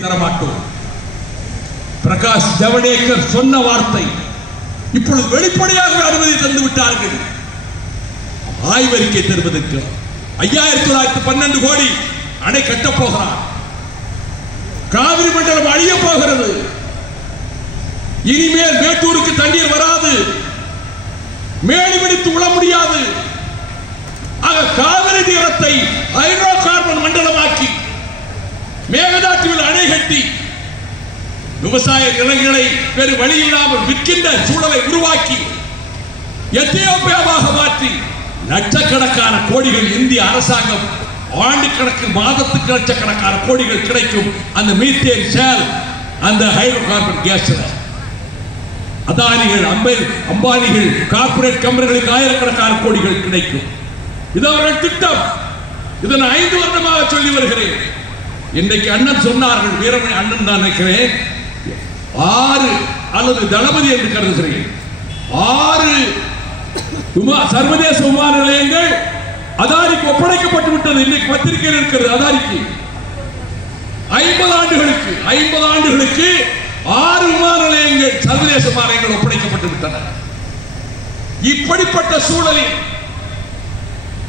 தரமாட்டோம். பிரகாஷ் ஜவடேகர் சொன்ன வார்த்தை இப்பொழுது வெளிப்படையாக அனுமதி தந்து விட்டார்கள். ஆய்வறிக்கை தருவதற்கு 5912 கோடி அணை கட்டப் போகிறார். காவிரி மண்டலம் அழிய போகிறது. இனிமேல் மேட்டூருக்கு தண்ணீர் வராது, மேடி பிடித்து உள்ள முடியாது. ஆக காவிரி தீரத்தை ஹைட்ரோ கார்பன் மண்டலமாக்கி மேகதாட்டுவில் அணை கட்டி விவசாய நிலங்களை வேறு வழி இல்லாமல் விற்கின்ற சூழலை உருவாக்கி எத்தியோப்பியாவாக மாற்றி லட்சக்கணக்கான கோடிகள் இந்திய அரசாங்கம் ஆண்டு கணக்கு மாதத்துக்கு லட்சக்கணக்கான கோடிகள் கிடைக்கும். அந்த மீத்தேன் ஷேல், அந்த ஹைட்ரோ கார்பன் கேஸ், அதானிகள் அம்பானிகள் கார்பரேட் கம்பெனிகளுக்கு ஆயிரக்கணக்கான கோடிகள் கிடைக்கும். இது அவர்கள் திட்டம். இதை நான் 5 வருடமாக சொல்லி வருகிறேன். இன்றைக்கு அண்ணன் சொன்னார்கள், வீரமணி அண்ணன் தான் நினைக்கிறேன், 6 அல்லது தளபதி என்று கருதுகிறேன், 6 சர்வதேச விமான நிலையங்கள் அதானிக்கு ஒப்படைக்கப்பட்டு விட்டது. இன்னைக்கு பத்திரிகையில் இருக்கிறது. அதானிக்கு 50 ஆண்டுகளுக்கு 6 விமான நிலையங்கள் சர்வதேச விமானங்கள் ஒப்படைக்கப்பட்டு விட்டன. இப்படிப்பட்ட சூழலில்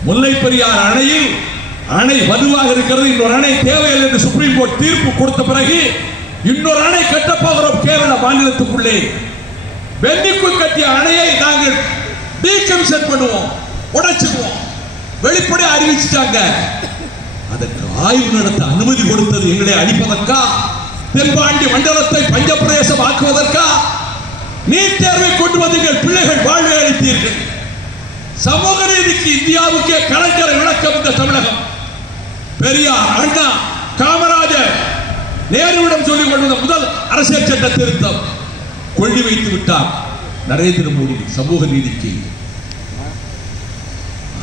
முல்லை பெரியார் அணையில் அணை வலுவாக இருக்கிறது, இன்னொரு அணை தேவையில்லை என்று சுப்ரீம் கோர்ட் தீர்ப்பு கொடுத்த பிறகு இன்னொரு அணை கட்டப் போகிறோம். கேரள மாநிலத்துக்குள்ளே வெண்ணிக்குள் கட்டிய அணையை நாங்கள் டீகமிஷன் பண்ணுவோம், உடைச்சிடுவோம், வெளிப்படையாக அறிவிச்சிட்டாங்க. அதற்கு ஆய்வு நடத்த அனுமதி கொடுத்தது எங்களை அழிப்பதற்கா? தென்பாண்டி மண்டலத்தை பஞ்சப்பிரதேசம் ஆக்குவதற்கா? நீட் தேர்வை கொண்டு வந்து எங்கள் பிள்ளைகள் வாழ்வை அளித்தீர்கள். சமூக நீதிக்கு இந்தியாவுக்கே கலைஞரை விளக்கம் இந்த தமிழகம். பெரியார், அண்ணா, காமராஜர், நேருவிடம் சொல்லிக் கொள்வத முதல் அரசியல் சட்ட திருத்தம் கொள்ளி வைத்து விட்டார் நரேந்திர மோடி. சமூக நீதிக்கு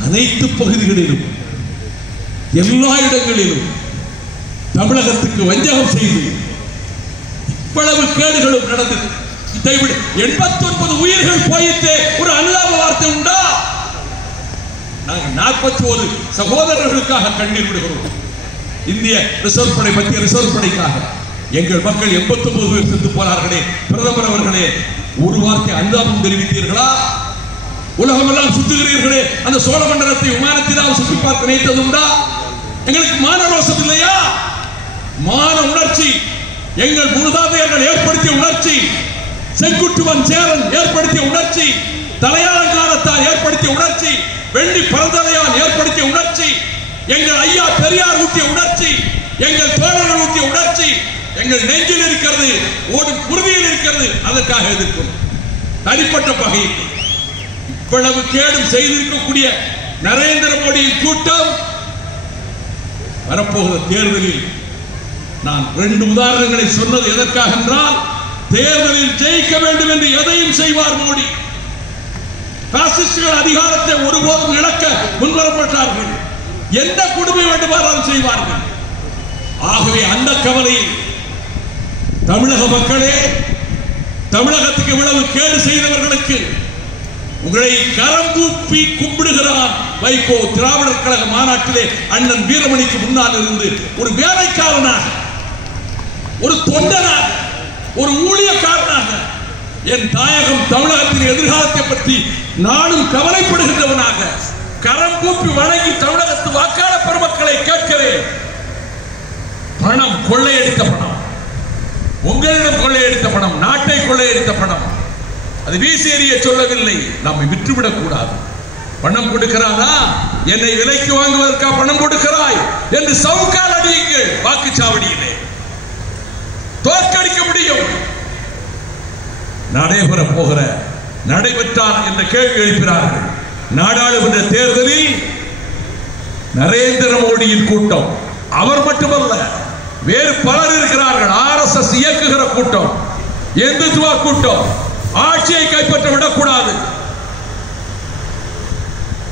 அனைத்து பகுதிகளிலும் எல்லா இடங்களிலும் தமிழகத்துக்கு வஞ்சகம் செய்து இவ்வளவு கேடுகளும் நடந்தது. 89 உயிர்கள் போயிட்டு ஒரு அனுதாப வார்த்தை உண்டா? நாங்கள் 41 சகோதரர்களுக்காக கண்ணீர் விடுகிறோம். இந்திய ரிசர்வ் படை, மத்திய ரிசர்வ் படைக்காக எங்கள் மக்கள் 89 பேர் செத்து போனார்களே. பிரதமர் அவர்களே, ஒரு வார்த்தை அனுதாபம் தெரிவித்தீர்களா? உலகமெல்லாம் சுற்றுகிறீர்களே, அந்த சோழமண்டலத்தை விமானத்தினால் சுற்றி பார்க்க நினைத்தது உண்டா? எங்களுக்கு மான ரோசம் இல்லையா? மான உணர்ச்சி எங்கள் மூதாதையர்கள் ஏற்படுத்திய உணர்ச்சி, செங்குட்டுவன் சேரன் ஏற்படுத்திய உணர்ச்சி, தலையாளங்காலத்தால் ஏற்படுத்திய உணர்ச்சி, வெள்ளி பரந்தலையால் ஏற்படுத்திய உணர்ச்சி, எங்கள் ஐயா பெரியார் ஊட்டிய உணர்ச்சி, எங்கள் தோழர்கள் ஊட்டிய உணர்ச்சி எங்கள் நெஞ்சில் இருக்கிறது, ஓடும் குருதியில் இருக்கிறது. அதற்காக எதிர்க்கும் தனிப்பட்ட பகையில் இவ்வளவு கேடும் செய்திருக்கக்கூடிய நரேந்திர மோடியின் கூட்டம் வரப்போகிற தேர்தலில் நான் 2 உதாரணங்களை சொன்னது எதற்காக என்றால், தேர்தலில் ஜெயிக்க வேண்டும் என்று எதையும் செய்வார் மோடி. பாசிஸ்டுகள் அதிகாரத்தை ஒருபோதும் இழக்க முன்வரப்பட்டார்கள். எந்த கொடுமை வேண்டுமானாலும் செய்வார்கள். ஆகவே அந்த கவலையில் தமிழக மக்களே, தமிழகத்துக்கு இவ்வளவு கேடு செய்தவர்களுக்கு உங்களை கரம் கூப்பி கும்பிடுகிறான் வைகோ. திராவிடர் கழக மாநாட்டிலே அண்ணன் வீரமணிக்கு முன்னால் இருந்து ஒரு வேலைக்காரனாக, ஒரு தொண்டனாக, ஒரு ஊழியக்காரனாக, என் தாயகம் தமிழகத்தின் எதிர்காலத்தை பற்றி நானும் கவலைப்படுகின்றவனாக கரம் கூப்பி வணங்கி தமிழகத்து வாக்காளர் பெருமக்களை கேட்கிறேன். பணம் கொள்ளையடித்த பணம், உங்களிடம் கொள்ளையடித்த பணம், நாட்டை கொள்ளையடித்த பணம், அது வீசி எறிய சொல்லவில்லை. நம்மை விற்றுவிடக் கூடாது. பணம் கொடுக்கிறானா? என்னை விலைக்கு வாங்குவதற்கா பணம் கொடுக்கிறாய் என்று சவுக்கால் அடியுங்கள். வாக்குச்சாவடியிலே தோற்கடிக்க முடியும். நடைபெற போகிற, நடைபெற்றால் என்ற கேள்வி எழுப்பினார்கள். நாடாளுமன்ற தேர்தலில் நரேந்திர மோடியின் கூட்டம், அவர் மட்டுமல்ல, வேறு பலர் இருக்கிறார்கள். RSS இயக்குகிற கூட்டம், இந்துத்துவ கூட்டம், ஆட்சியை கைப்பற்ற விடக்கூடாது.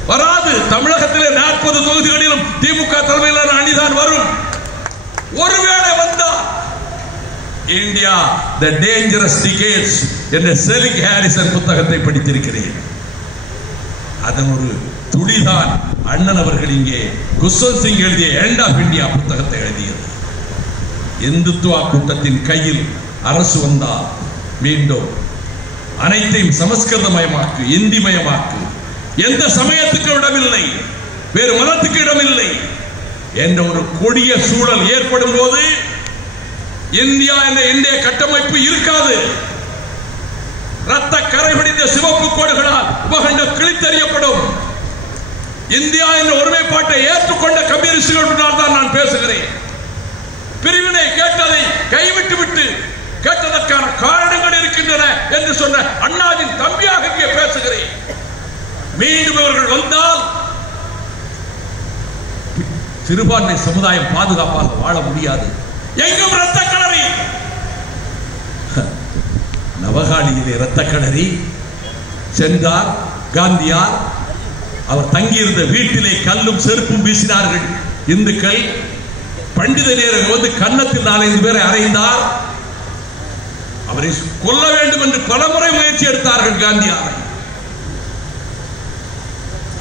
வராது. தமிழகத்திலே 40 தொகுதிகளிலும் திமுக தலைமையிலான அணிதான் வரும். ஒருவேளை வந்தால் இந்தியா தி டேஞ்சரஸ் டிகேட்ஸ் என்ற செலிங் ஹாரிசன் புத்தகத்தை படித்திருக்கிறேன். அதன் ஒரு துளிதான் அண்ணன் அவர்கள் இங்கே குஸ்வந்த் சிங் எழுதிய எண்ட் ஆஃப் இந்தியா புத்தகத்தை எழுதியது. இந்துத்துவ கூட்டத்தின் கையில் அரசு வந்தால் மீண்டும் அனைத்தையும் சமஸ்கிருதமயமாக்கு, இந்திமயமாக்கு, எந்த சமயத்துக்கு இடமில்லை, வேறு மதத்துக்கு இடமில்லை என்ற ஒரு கொடிய சூழல் ஏற்படும் போது இந்தியா என்ற இந்திய கட்டமைப்பு இருக்காது. ரத்த கரைபடிந்த சிவப்பு கோடுகளால் உபகண்டம் கிழித்தறியப்படும். இந்தியா என்ற ஒருமைப்பாட்டை ஏற்றுக்கொண்ட கம்யூனிஸ்டுகள் தான் நான் பேசுகிறேன். பிரிவினை கேட்டதை கைவிட்டு விட்டு கேட்டதற்கான காரணங்கள் இருக்கின்றன என்று சொன்ன அண்ணாவின் தம்பியாக இங்கே பேசுகிறேன். மீண்டும் இவர்கள் வந்தால் சிறுபான்மை சமுதாயம் பாதுகாப்பாக வாழ முடியாது. எங்கும் இரத்த களரி, நவகாலியிலே இரத்த களரி சென்றார் காந்தியார். அவர் தங்கியிருந்த வீட்டிலே கல்லும் செருப்பும் வீசினார்கள் இந்துக்கள். பண்டித நேரு வந்து கன்னத்தில் 4-5 பேரை அறைந்தார். அவரை கொல்ல வேண்டும் என்று பலமுறை முயற்சி எடுத்தார்கள் காந்தியாரை.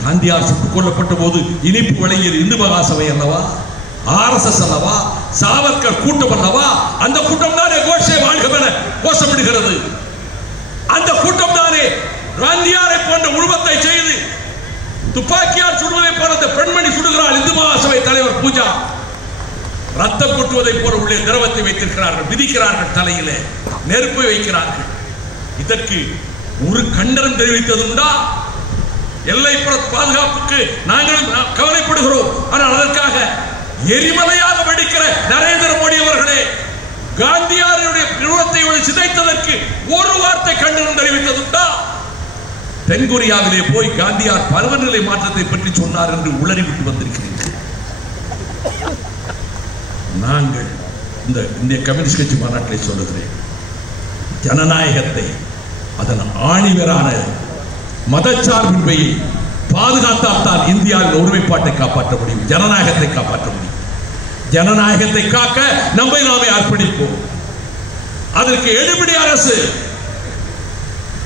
காந்தியார் சுட்டுக் கொல்லப்பட்ட போது இனிப்பு வழங்கியது இந்து மகாசபை அல்லவா, RSS அல்லவா, சாவர்கர் கூட்டம் அல்லவா? அந்த கூட்டம் தானே கோட்சே வாழ்க என கோஷமிடுகிறது. அந்த கூட்டம் தானே காந்தியாரை போன்ற உருவத்தை செய்து துப்பாக்கியால் சுடுவதை போல அந்த பெண்மணி சுடுகிறார். இந்து மகாசபை தலைவர் பூஜா ரத்தம் கொட்டுவதை போல உள்ளே திரவத்தை வைத்திருக்கிறார்கள், விதிக்கிறார்கள், தலையிலே நெருப்பை வைக்கிறார்கள். இதற்கு ஒரு கண்டனம் தெரிவித்ததுண்டா? எல்லைப்புற பாதுகாப்புக்கு நாங்கள் கவலைப்படுகிறோம், ஆனால் அதற்காக எரிமலையாக வெடிக்கிற நரேந்திர மோடி அவர்களே காந்தியாருடைய நிறுவனத்தை சிதைத்ததற்கு ஒரு வார்த்தை கண்டனம் தெரிவித்ததுண்டா? தென்கொரியாவிலே போய் காந்தியார் பருவநிலை மாற்றத்தை பற்றி சொன்னார் என்று உளறிவிட்டு வந்திருக்கிறீர்கள். நாங்கள் இந்த இந்திய கம்யூனிஸ்ட் கட்சி மாநாட்டில் சொல்லுகிறேன், ஜனநாயகத்தை அதன் ஆணிவரான மதச்சார்பின்மையை பாதுகாத்தால்தான் இந்தியாவின் ஒருமைப்பாட்டை காப்பாற்ற முடியும், ஜனநாயகத்தை காப்பாற்ற முடியும். ஜனநாயகத்தை காக்க நம்மை நாமே அர்ப்பணிப்போம். அதற்கு எடுபிடி அரசு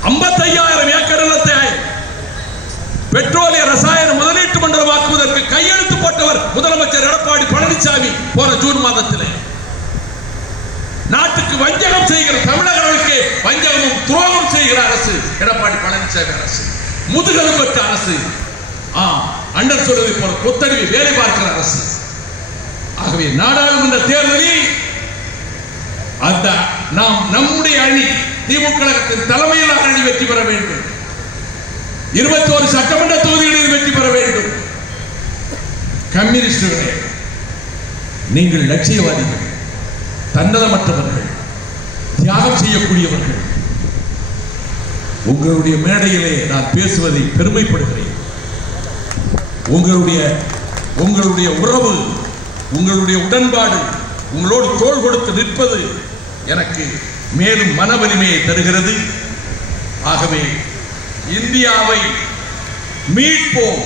55,000 ஏக்கர் நிலத்தை பெட்ரோலிய ரசாயன முதலீட்டு மண்டலமாக்குவதற்கு கையெழுத்து போட்டவர் முதலமைச்சர் எடப்பாடி பழனிசாமி போன ஜூன் மாதத்திலே. நாட்டுக்கு வஞ்சகம் செய்கிற தமிழக அரசுக்கு வஞ்சகமும் துரோகம் செய்கிற அரசு எடப்பாடி பழனிசாமி அரசு, முதுகெலும்பு பெற்ற அரசு, அண்ணன் சொல்வதை போல கொத்தடிவை வேலை பார்க்கிற அரசு. ஆகவே நாடாளுமன்ற தேர்தலில் அந்த நாம் நம்முடைய அணி திமுக தலைமையில் அணி வெற்றி பெற வேண்டும். 21 சட்டமன்ற தொகுதிகளில் வெற்றி பெற வேண்டும். கம்யூனிஸ்டுகளே, நீங்கள் லட்சியவாதிகள், தன்னலமற்றவர்கள், தியாகம் செய்யக்கூடியவர்கள். உங்களுடைய மேடையிலே நான் பேசுவதை பெருமைப்படுகிறேன். உங்களுடைய உறவு, உங்களுடைய உடன்பாடு, உங்களோடு தோள் கொடுத்து நிற்பது எனக்கு மேலும் மன வலிமையை தருகிறது. ஆகவே இந்தியாவை மீட்போம்.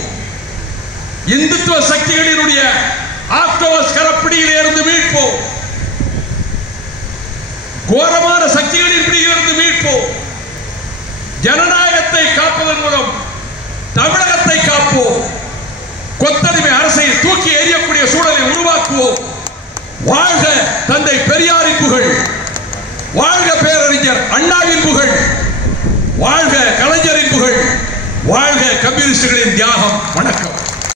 இந்துத்துவ சக்திகளினுடைய ஆக்டோபஸ் கரப்பிடியிலே இருந்து மீட்போம். கோரமான சக்திகளின் பிடியிலிருந்து மீட்போம். ஜனநாயகத்தை காப்பதன் மூலம் தமிழகத்தை காப்போம். கொத்தடிமை அரசை தூக்கி எறியக்கூடிய சூழலை உருவாக்குவோம். வாழ்க தந்தை பெரியாரின் புகழ், வாழ்க பேரறிஞர் அண்ணாவின் புகழ், வாழ்க கலைஞரின் புகழ், வாழ்க கம்யூனிஸ்டுகளின் தியாகம். வணக்கம்.